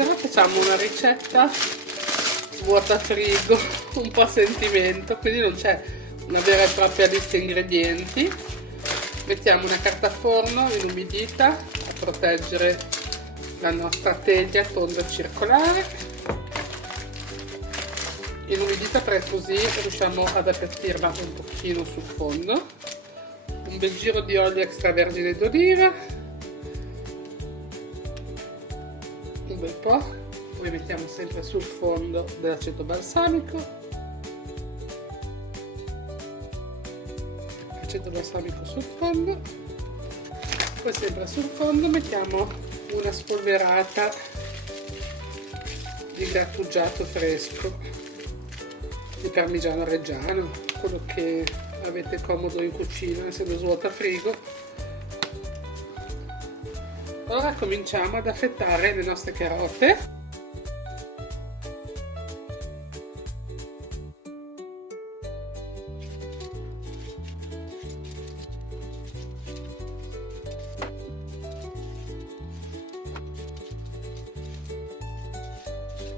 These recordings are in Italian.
sera facciamo una ricetta svuota frigo, un po' a sentimento, quindi non c'è una vera e propria lista ingredienti. Mettiamo una carta forno inumidita a proteggere la nostra teglia tonda circolare, inumidita perché così riusciamo ad appetirla un pochino sul fondo. Un bel giro di olio extravergine d'oliva, un bel po', poi mettiamo sempre sul fondo dell'aceto balsamico, aceto balsamico sul fondo, poi sempre sul fondo mettiamo una spolverata di grattugiato fresco di parmigiano reggiano, quello che avete comodo in cucina essendo svuota frigo. Ora cominciamo ad affettare le nostre carote.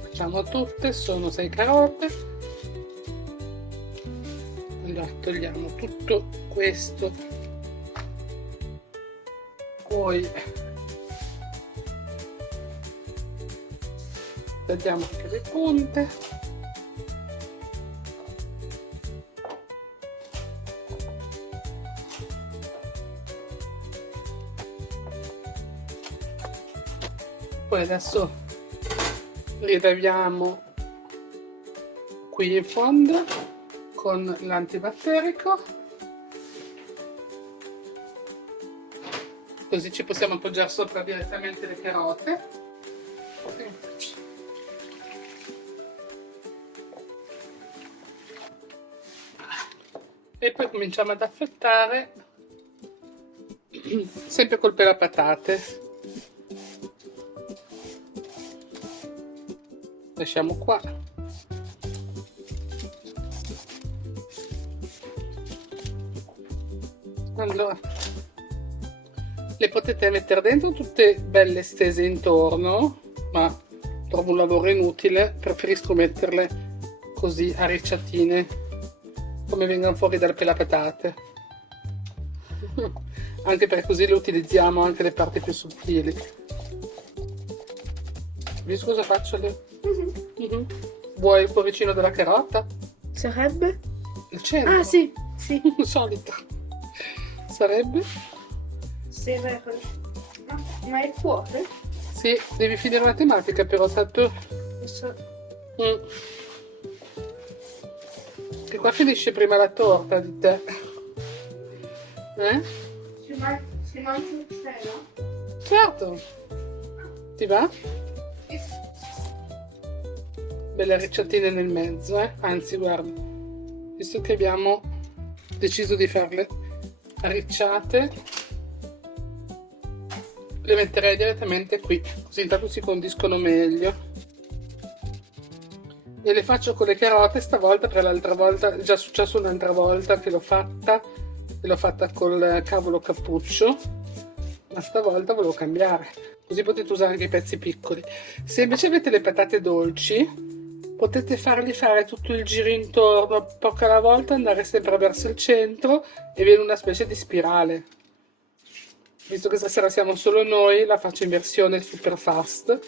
Facciamo tutte, sono 6 carote. Allora togliamo tutto questo, poi tagliamo anche le punte, poi adesso rileviamo qui in fondo con l'antibatterico, così ci possiamo appoggiare sopra direttamente le carote. E poi cominciamo ad affettare sempre col pelapatate. Lasciamo qua. Allora, le potete mettere dentro tutte belle stese intorno, ma trovo un lavoro inutile, preferisco metterle così a ricciatine, come vengono fuori dal pelapatate. Anche perché così le utilizziamo anche le parti più sottili. Visto cosa faccio? Vuoi il cuoricino della carota? Sarebbe? Il centro? Ah sì, sì. Solito. Sarebbe? Sì, vero. Ma il cuore? Sì, devi finire la tematica però, tanto... Che qua finisce prima la torta di te. Si mangia il cielo? Certo. Ti va? Belle ricciatine nel mezzo, Anzi, guarda, visto che abbiamo deciso di farle arricciate, le metterei direttamente qui, così intanto si condiscono meglio. E le faccio con le carote stavolta, per l'altra volta è già successo un'altra volta che l'ho fatta, e l'ho fatta col cavolo cappuccio, ma stavolta volevo cambiare, così potete usare anche i pezzi piccoli. Se invece avete le patate dolci, potete fargli fare tutto il giro intorno, poco alla volta, andare sempre verso il centro e viene una specie di spirale. Visto che stasera siamo solo noi, la faccio in versione super fast.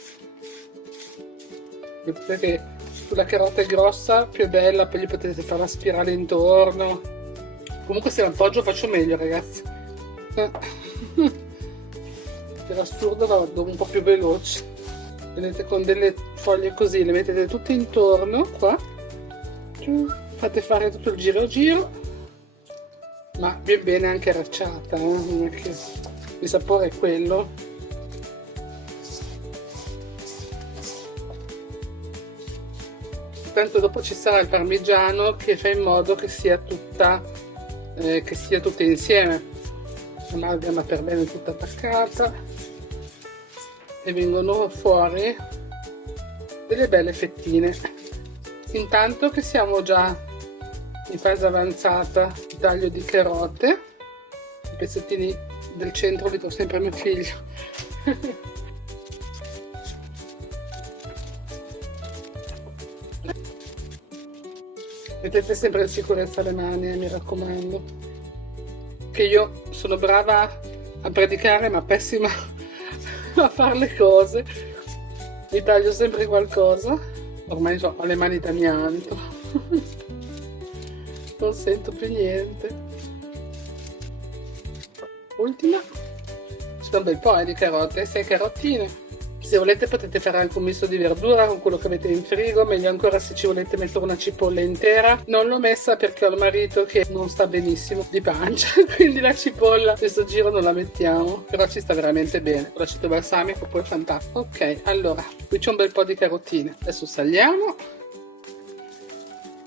Vedete che sulla carota è grossa, più è bella, poi gli potete fare la spirale intorno. Comunque se l'appoggio faccio meglio, ragazzi. Per assurdo vado un po' più veloce. Vedete, con delle foglie così le mettete tutte intorno qua, fate fare tutto il giro, ma bien bene anche arricciata, non è che il sapore è quello. Tanto dopo ci sarà il parmigiano che fa in modo che sia tutta insieme, l'amalgama per bene tutta attaccata, e vengono fuori delle belle fettine. Intanto che siamo già in fase avanzata di taglio di carote, i pezzettini del centro li do sempre a mio figlio. Mettete sempre in sicurezza le mani, mi raccomando. Che io sono brava a predicare, ma pessima a fare le cose. Mi taglio sempre qualcosa. Ormai ho le mani d'amianto. Non sento più niente. Ultima. Ci sono un bel po' di carote, 6 carotine. Se volete potete fare anche un misto di verdura con quello che avete in frigo, meglio ancora se ci volete mettere una cipolla intera. Non l'ho messa perché ho il marito che non sta benissimo di pancia, quindi la cipolla questo giro non la mettiamo, però ci sta veramente bene. Con l'aceto balsamico poi è fantastico. Ok, allora, qui c'è un bel po' di carotine. Adesso saliamo,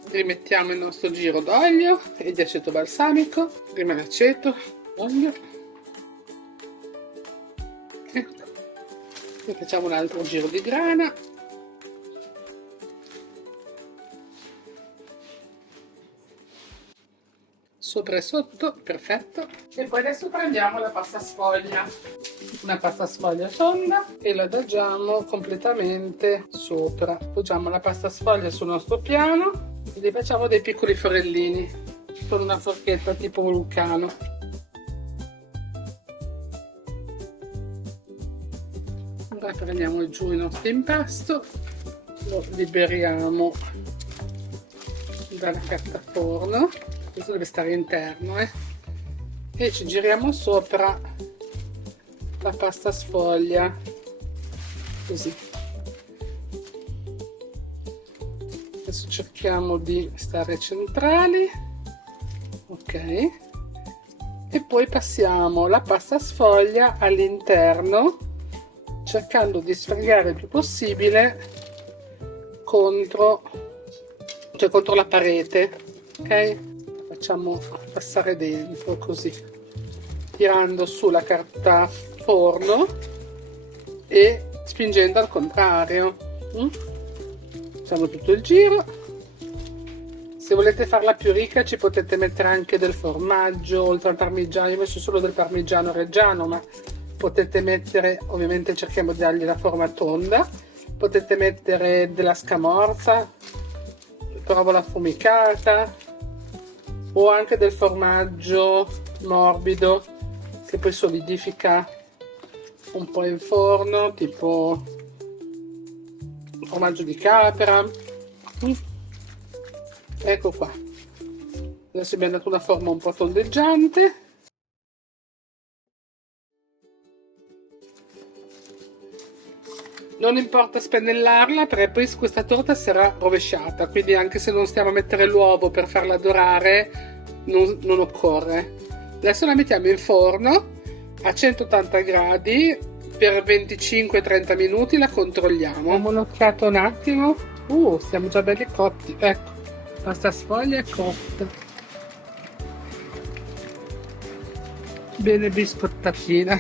rimettiamo il nostro giro d'olio e di aceto balsamico, prima l'aceto, olio. Ecco. E facciamo un altro giro di grana. Sopra e sotto, perfetto. E poi adesso prendiamo la pasta sfoglia. Una pasta sfoglia tonda e la adagiamo completamente sopra. Poggiamo la pasta sfoglia sul nostro piano e li facciamo dei piccoli forellini con una forchetta tipo vulcano. Ora prendiamo giù il nostro impasto, lo liberiamo dalla carta forno, questo deve stare interno, e ci giriamo sopra la pasta sfoglia, così. Adesso cerchiamo di stare centrali, ok, e poi passiamo la pasta sfoglia all'interno, cercando di sfregare il più possibile contro la parete, ok? Facciamo passare dentro così, tirando su la carta forno e spingendo al contrario. Facciamo tutto il giro. Se volete farla più ricca ci potete mettere anche del formaggio oltre al parmigiano. Io ho messo solo del parmigiano reggiano, ma potete mettere, ovviamente cerchiamo di dargli la forma tonda, potete mettere della scamorza, provola affumicata, o anche del formaggio morbido che poi solidifica un po' in forno, tipo formaggio di capra. Ecco qua, adesso abbiamo dato una forma un po' tondeggiante. Non importa spennellarla perché poi questa torta sarà rovesciata, quindi anche se non stiamo a mettere l'uovo per farla dorare non occorre. Adesso la mettiamo in forno a 180 gradi per 25-30 minuti, la controlliamo. Diamo un'occhiata un attimo. Siamo già belli cotti, ecco, la pasta sfoglia è cotta. Bene biscottatina.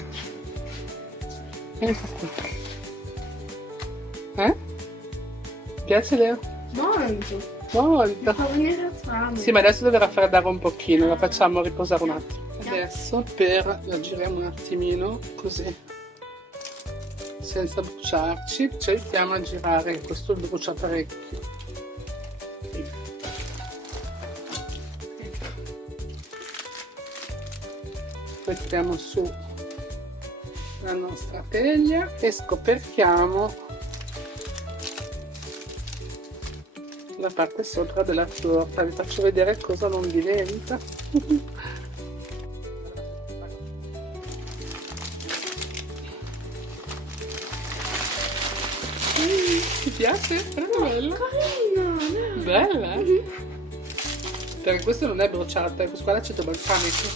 Ecco qui. Piace Leo? Molto. Molto. Fa venire fame. Sì, ma adesso deve raffreddare un pochino, la facciamo riposare un attimo. Adesso la giriamo un attimino così, senza bruciarci, cerchiamo a girare, questo brucia parecchio. Poi tiriamo su la nostra teglia e scoperchiamo la parte sopra della torta. Vi faccio vedere cosa non diventa. Ti piace? È bella? Carina. Bella? Perché questo non è bruciato, questo qua è l'aceto balsamico.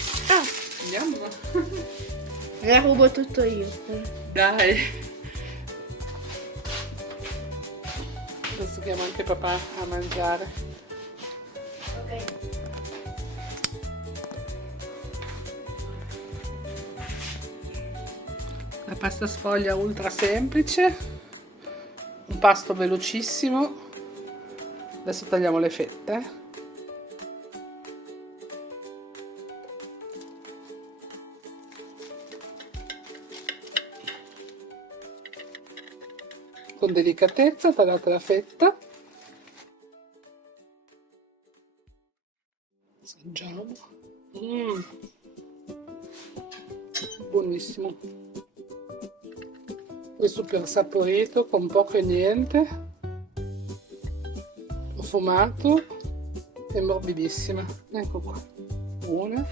Andiamo. La rubo tutto io. Dai. Adesso chiamo anche papà a mangiare. Ok. La pasta sfoglia ultra semplice, un pasto velocissimo. Adesso tagliamo le fette. Con delicatezza tagliate la fetta. Buonissimo. È super saporito, con poco e niente, fumato e morbidissima. Ecco qua, una